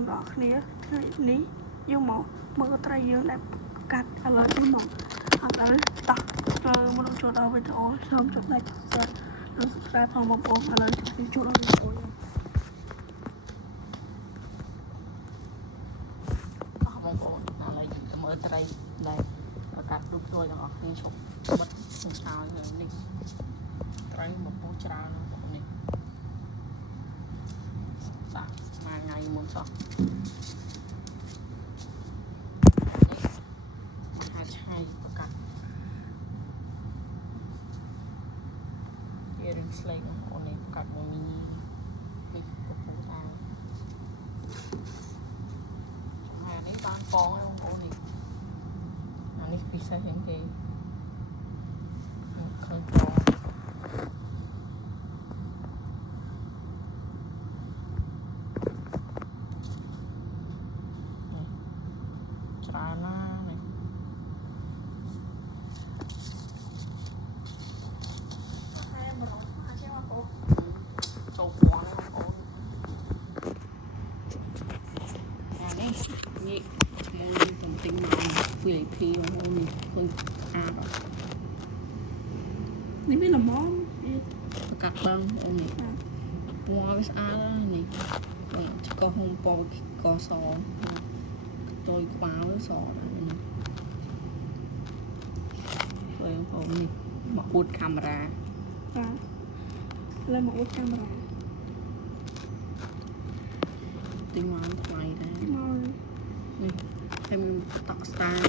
នអរគ្នាថ្ងៃនេះយកមកមើលត្រីយើងដែលកាត់ឥឡូវនេះមកអត់ដល់តោះចូលមកចូលដល់វីដេអូសូមចុច like share និង subscribe ផងបងប្អូនឥឡូវជួបដល់វីដេអូយើងអស់បងប្អូនឥឡូវយើងមើលត្រីដែលកាត់រូបជួយទាំងអស់គ្នាឈប់បិទខ្ញុំឆោយនេះត្រីមកពុះច្រើនបងប្អូននេះសាក់មួយថ្ងៃមុនសោះមហាឆៃប្រកាសវារឿងស្លេកបងប្អូននេះប្រកាសមួយមីនីនេះពុះអាហើយនេះបានពងហើយបងប្អូននេះអានេះពិសេសជាងគេឃើញពងច្រើនណាស់នេះហើយមករងមកជាបងប្អូនចូលពណ៌បងប្អូនអានេះនេះមួយសំទិញមក VIP បងប្អូននេះឃើញអាតនេះវាល្មមប្រកាសបងប្អូននេះពណ៌វាស្អាតនេះឆ្កោះហុំពណ៌កសខ្ទុយក្បាលសដែរនេះបងប្អូននេះមកអួតកាមេរ៉ាបាទឥឡូវមកអួតកាមេរ៉ាទិញមកថ្លៃដែរមកនេះហើយមានតក់ស្តាយ